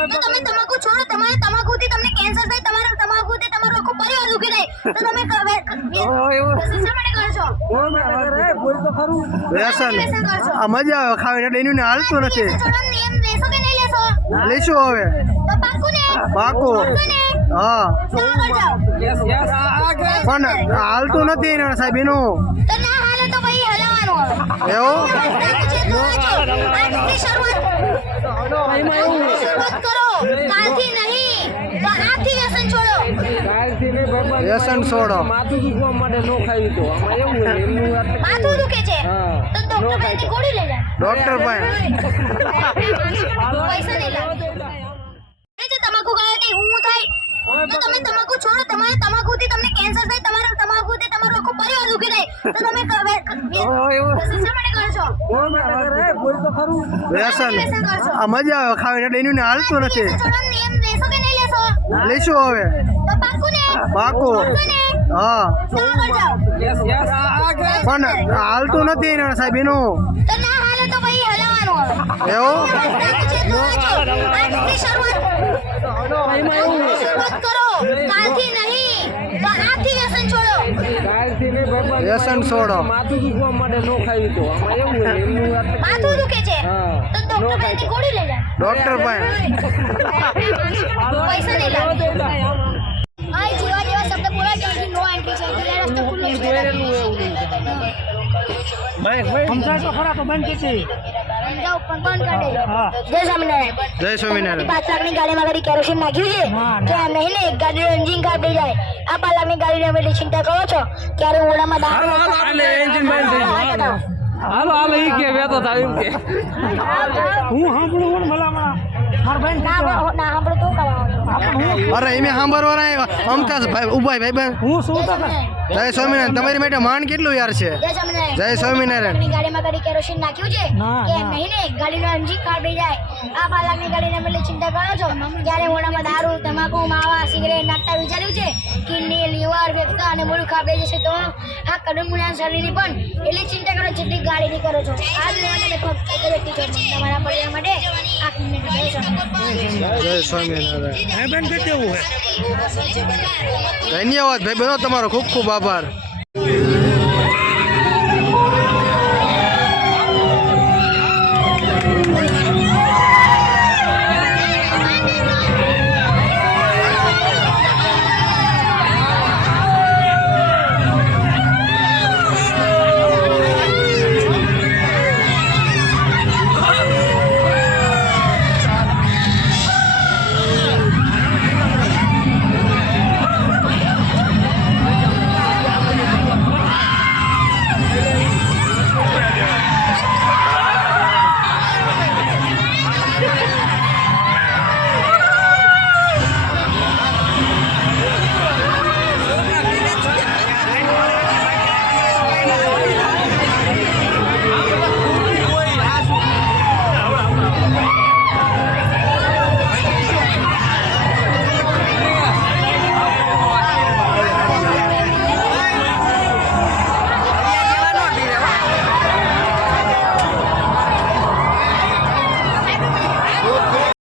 તો તમે તમાકુ છોડો, તમારે તમાકુથી તમને કેન્સર થાય, તમારા તમાકુથી તમારો આખો પરિવાર દુખી થાય, તો તમે શા માટે કરો છો? વ્યસન આ મજા આવે ખાવીને એટલે એનું ને હાલતું નથી. છોડવાનો નિયમ લેશો કે નહીં લેશો? લઈશું હવે તો પાક્કું ને? પાકું. હા ચાલો કરજો. પણ હાલતું નથી ને સાહેબ એનું તો ના હાલે તો ભાઈ હલાવવાનું એવું. આજથી શરૂઆત કરો, કાલથી નહીં, તો આજથી વ્યસન છોડો. વ્યસન છોડો. માથું દુખે છે તો ડોક્ટર પાસે ગોળી લઈ જાય. ડોક્ટર પાસે પૈસા નહીં લાગે. તમાકુ ખાવાથી હું થાય તો તમે તમાકુ છોડો, તમારે તમાકુથી તમને કેન્સર થાય, તમારા તમાકુથી તમારો આખો પરિવાર દુખી થાય, તો તમે શા માટે કરો છો? વ્યસન આ મજા આવે ખાવીને એટલે એનું ને હાલતું નથી. છોડવાનો નિયમ લેશો કે નહીં લેશો? લઈશું હવે તો પાક્કું ને? પાકું. હા ચાલો કરજો. પણ હાલતું નથી ને સાહેબ એનું તો ના હાલે તો ભાઈ હલાવવાનું એવું. આજથી શરૂઆત કરો, કાલથી નહીં, તો આજથી વ્યસન છોડો. વ્યસન છોડો. માથું દુખે છે તો ડોક્ટર પાસે ગોળી લઈ જાય. ડોક્ટર પાસે પૈસા નહીં લાગે. આ જેવા જેવા શબ્દ બોલા ત્યાંથી નો એન્ટ્રી છે, એટલે રસ્તો ખુલ્લો છે. સમજાય તો ખરા તો બંધ કીધી. સમજાવો પણ બંધ કાઢે. જય સ્વામિનારાયણ. જય સ્વામિનારાયણ. 5 લાખની ગાડીમાં કદી કેરોસીન નાખ્યું છે કે એમ નહીં ને? એક ગાડીનું એન્જિન કાપી જાય. આ 5 લાખની ગાડીને અમે ચિંતા કરો છો ક્યારે ઓળામાં દારૂ હાલો ઈ કે વેતો થાય એમ કે હું સાંભળું ભલામણ મારા બેન ના સાંભળો તો કરાવો. અરે એમે સાંભળવાના અમથા ભાઈ ઉભા ભાઈ બેન. હું શું તો જય સ્વામિનારાયણ. તમારી માટે માન કેટલું યાર છે. જય સ્વામિનારાયણ. જય સ્વામિનારાયણ. ની ગાડીમાં કદી કેરોસીન નાખ્યું છે કે એમ નહીં ને? એક ગાડીનું એન્જિન કાપી જાય. આ 5 લાખની ગાડીને અમે ચિંતા કરો છો ક્યારે ઓળામાં દારૂ, તમાકુ, માવા, સિગરેટ નાખતા વિચાર્યું છે કિડની, લીવર, ફેફસા અને મૂળ કાપી જશે તો આ કડમુના શરીરની પણ એટલી ચિંતા કરો જેટલી ગાડીની કરો છો. આ લેવાને ફક્ત એક જ વ્યક્તિ છો તમારા પરિવાર માટે આ કિડની જય સ્વામિનારાયણ. બેન કે કેવું હે ધન્યવાદ ભાઈ બનો તમારો ખૂબ ખૂબ આભાર.